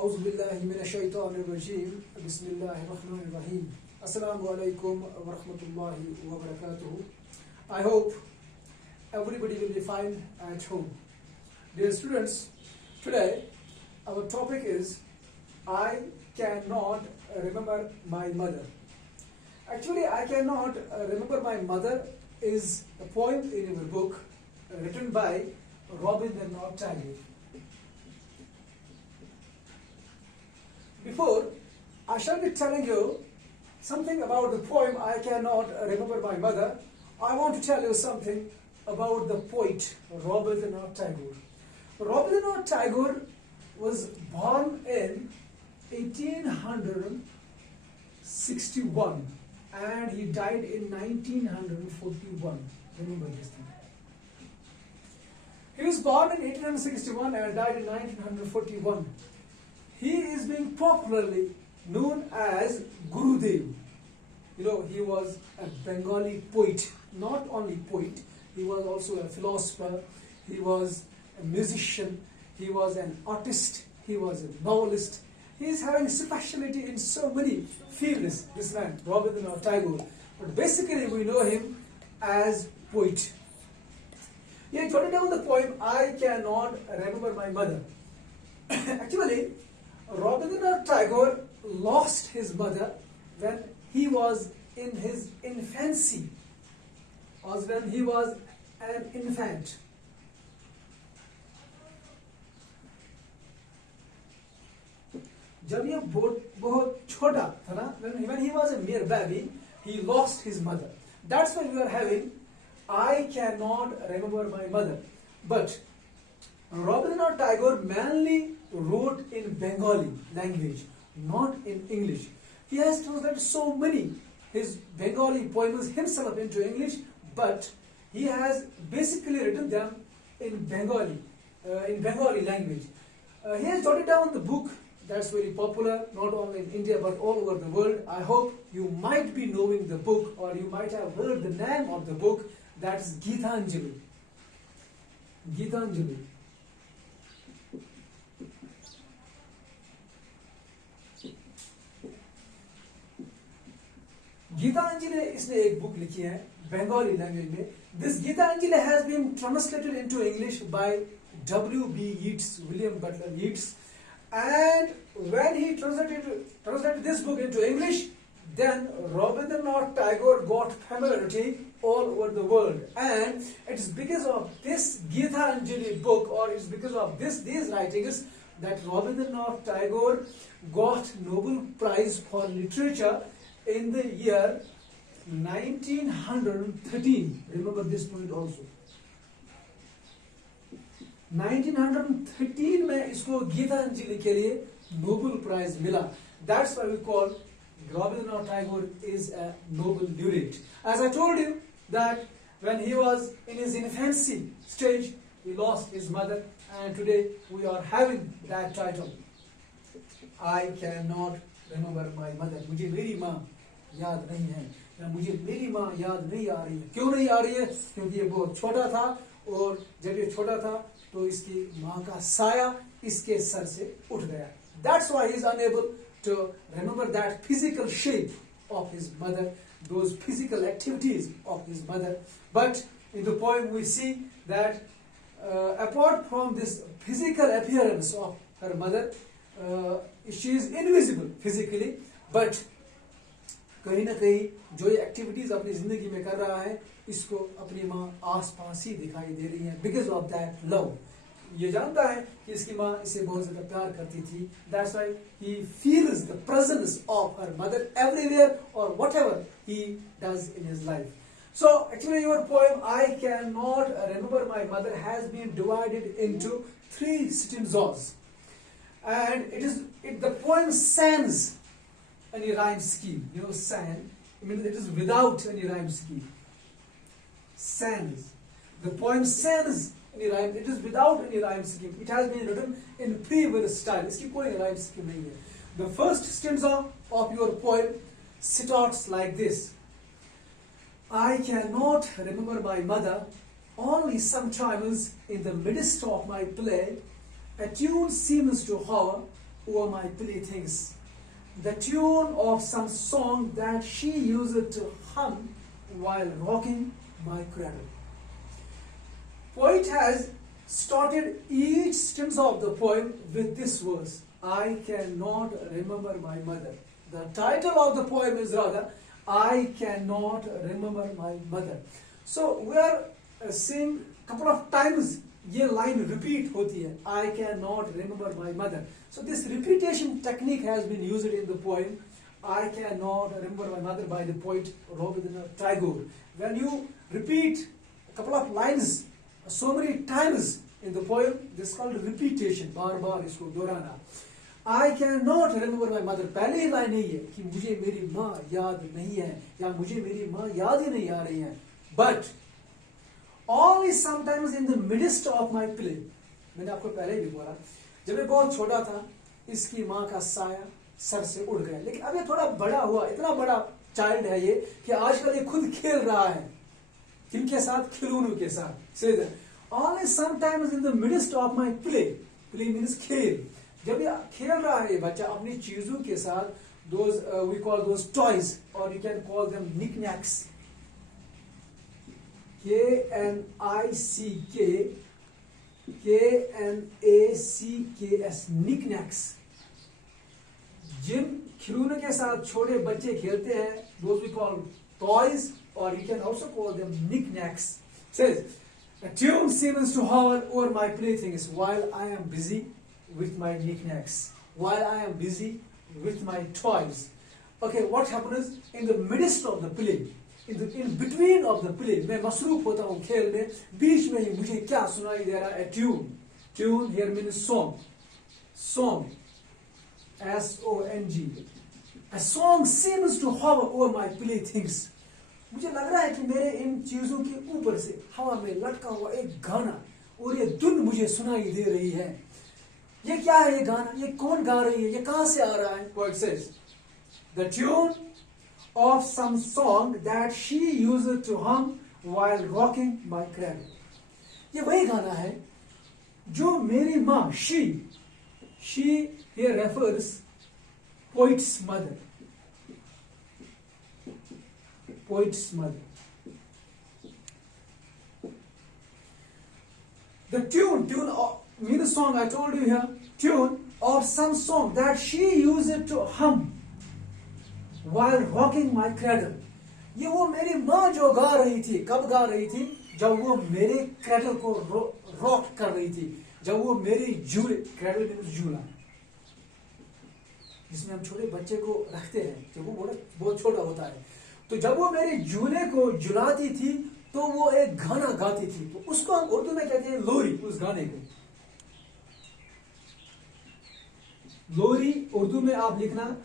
أعوذ بالله من الشيطان الرجيم بسم الله الرحمن الرحيم Assalamu alaikum wa rahmatullahi wa barakatuh. I hope everybody will be fine at home. Dear students, today our topic is I cannot remember my mother. Actually, I cannot remember my mother is a poem in a book written by Rabindranath Tagore. Before I shall be telling you something about the poem I cannot remember my mother, I want to tell you something about the poet Rabindranath Tagore. Rabindranath Tagore was born in 1861 and he died in 1941. Remember this thing. He was born in 1861 and died in 1941. He is being popularly known as Gurudev. You know, he was a Bengali poet, not only poet, he was also a philosopher, he was a musician, he was an artist, he was a novelist. He is having specialty in so many fields, this man, Rabindranath Tagore. But basically we know him as poet. He jotted down the poem, I cannot remember my mother. Actually, Rabindranath Tagore lost his mother when he was in his infancy, or when he was an infant. जब ये बहुत छोटा था ना, when he was a mere baby, he lost his mother. That's why we are having I cannot remember my mother. But Rabindranath Tagore mainly wrote in Bengali language, not in English. He has translated so many his Bengali poems himself into English, but he has basically written them in Bengali language. He has jotted down the book that's very popular, not only in India but all over the world. I hope you might be knowing the book, or you might have heard the name of the book. That's Gitanjali. Gitanjali. Geetanjali इसने एक book लिखी है Bengali language में. This Gitanjali has been translated into English by W.B. Yeats, William Butler Yeats, and when he translated this book into English, then Rabindranath Tagore got familiarity all over the world, and it's because of this Gitanjali book, or it's because of these writings, that Rabindranath Tagore got Nobel Prize for Literature in the year 1913. Remember this point also. 1913 में इसको गीतांजलि के लिए Nobel Prize मिला. That's why we call Rabindranath Tagore is a Nobel laureate. As I told you that when he was in his infancy stage, he lost his mother, and today we are having that title. I cannot remember my mother. मुझे मेरी माँ याद नहीं है, या मुझे मेरी माँ याद नहीं आ रही है. क्यों नहीं आ रही है? क्योंकि ये बहुत छोटा था, और जब ये छोटा था तो इसकी माँ का साया इसके सर से उठ गया. That's why he is unable to remember that physical shape of his mother, those physical activities of his mother. But in the poem we see that apart from this physical appearance of her mother, she is invisible physically, but कहीं ना कहीं जो ये activities अपनी जिंदगी में कर रहा है, इसको अपनी माँ आस-पास ही दिखाई दे रही है. बिकॉज ऑफ दैट लव, ये जानता है कि इसकी माँ इसे बहुत ज्यादा प्यार करती थी. That's why he feels the presence of her mother everywhere, और whatever he does in his life. So actually your poem I cannot remember my mother has been divided into 3 stanzas, and the poem sans any rhyme scheme. You know, sans, I mean, it is without any rhyme scheme. Sans. The poem sans any rhyme, it is without any rhyme scheme. It has been written in pre-verse style. इसकी कोई rhyme scheme नहीं है. The first stanza of your poem starts like this. I cannot remember my mother, only sometimes in the midst of my play, a tune seems to hover over my playthings. The tune of some song that she used to hum while rocking my cradle. Poet has started each stanza of the poem with this verse: I cannot remember my mother. The title of the poem is rather, I cannot remember my mother. So we are seeing a couple of times ये line repeat होती है, I cannot remember my mother. So this repetition technique has been used in the poem I cannot remember my mother by the poet Rabindranath Tagore. When you repeat a couple of lines so many times in the poem, this is called repetition. बार बार इसको दोहराना. I cannot remember my mother. पहले ही line यही है कि मुझे मेरी माँ याद नहीं है या मुझे मेरी माँ याद ही नहीं आ रही है. But only sometimes in the midst of my play. मैंने आपको पहले भी बोला, जब मैं बहुत छोटा था इसकी माँ का साया सर से उड़ गया, लेकिन अब ये थोड़ा बड़ा हुआ, इतना बड़ा चाइल्ड है ये कि आजकल ये खुद खेल रहा है. किनके साथ? खिलौनों के साथ. Say that. Only sometimes in the midst of my play. Play means खेल. जब ये खेल रहा है ये बच्चा अपनी चीजों के साथ, those we call those toys, or you can call them knickknacks. Knicks, knickknacks. जिन खिलौनों के साथ छोटे बच्चे खेलते हैं, those we call toys, or you can also call them knickknacks. Says, a tune seems to hover over my playthings while I am busy with my knickknacks, while I am busy with my toys. Okay, what happens in the midst of the play, in between of the play, मैं मसरूफ होता हूँ खेल में, बीच में ही मुझे क्या सुनाई दे रहा है? Tune. Tune here means song. Song. S-O-N-G. A song seems to hover over my playthings. मुझे लग रहा है कि मेरे इन चीजों के ऊपर से हवा में लटका हुआ एक गाना और ये धुन मुझे सुनाई दे रही है. ये क्या है ये गाना? ये कौन गा रही है? ये कहां से आ रहा है? Poet says, the tune of some song that she used to hum while rocking my cradle. ये वही गाना है जो मेरी माँ, she here refers poet's mother. Poet's mother. The tune means song. I told you here, tune or some song that she used to hum while rocking my cradle. ये वो मेरी माँ जो गा रही थी, कब गा रही थी? जब वो मेरे cradle को rock कर रही थी, जब वो मेरी झूले, cradle means झूला, जिसमें हम छोटे बच्चे को रखते हैं जब वो बहुत छोटा होता है. तो जब वो मेरे झूले को झुलाती थी तो वो एक गाना गाती थी, तो उसको हम उर्दू में कहते हैं लोरी. उस गाने को लोरी उर्दू में आप लिखना,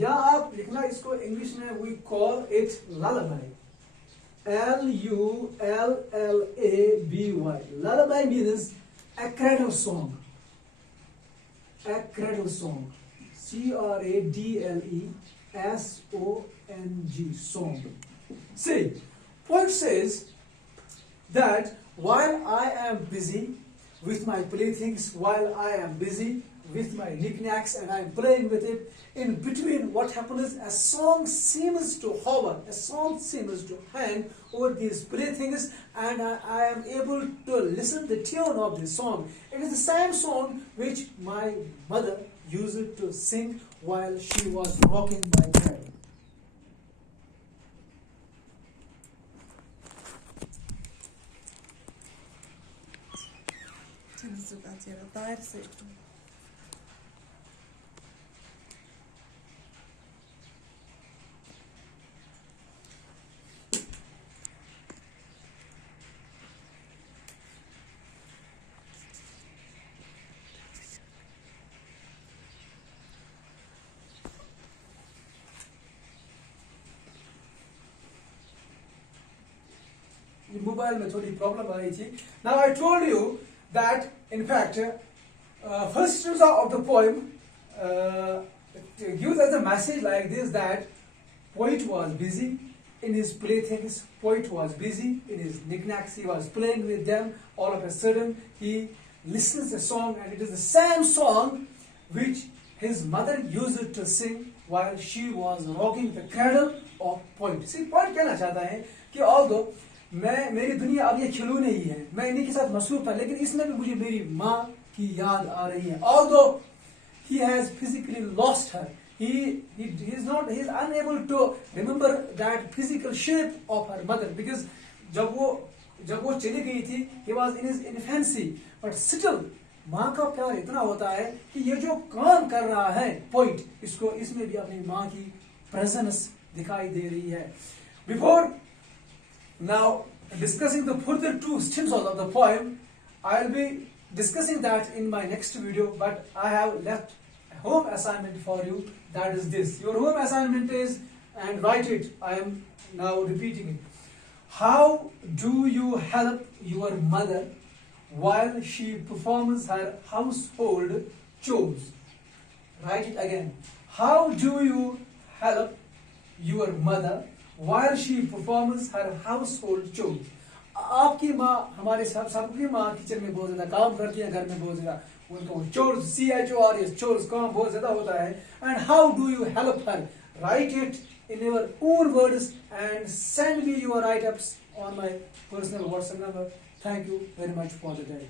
या आप लिखना इसको इंग्लिश में we call it lullaby. Lullaby. Lullaby means a cradle song. A cradle song. Cradlesong. Song. See, poet says that while I am busy with my playthings, while I am busy with my knickknacks and I am playing with it, in between what happens is a song seems to hover, a song seems to hang over these playthings, and I am able to listen the tune of this song. It is the same song which my mother used to sing while she was rocking my cradle. Mobile में थोड़ी problem आ रही थी. Now I told you that in fact first stanza of the poem gives us a message like this, that poet was busy in his playthings, poet was busy in his knickknacks, he was playing with them. All of a sudden he listens a song, and it is the same song which his mother used it to sing while she was rocking the cradle of point. See, point कहना चाहता है कि although मेरी दुनिया अब ये खिलौने ही है, मैं इन्हीं के साथ मसरूफ था, लेकिन इसमें भी मुझे मेरी माँ की याद आ रही है. Although he has physically lost her, he is unable to remember that physical shape of her mother, because जब वो चली गई थी, he was in his infancy, but still माँ का प्यार इतना होता है कि ये जो काम कर रहा है पॉइंट, इसमें भी अपनी माँ की प्रेजेंस दिखाई दे रही है. Before now discussing the further two stanzas of the poem, I will be discussing that in my next video, but I have left a home assignment for you. That is this. Your home assignment is, and write it, I am now repeating it. How do you help your mother while she performs her household chores? Write it again. How do you help your mother while she performs her household chores? आपकी माँ, हमारे सबकी माँ kitchen में बहुत ज्यादा काम करती है, घर में बहुत ज्यादा उनको chores, CHORS, chores काम बहुत ज्यादा होता है. And how do you help her? Write it in your own words and send me your write-ups on my personal WhatsApp number. Thank you very much for the day.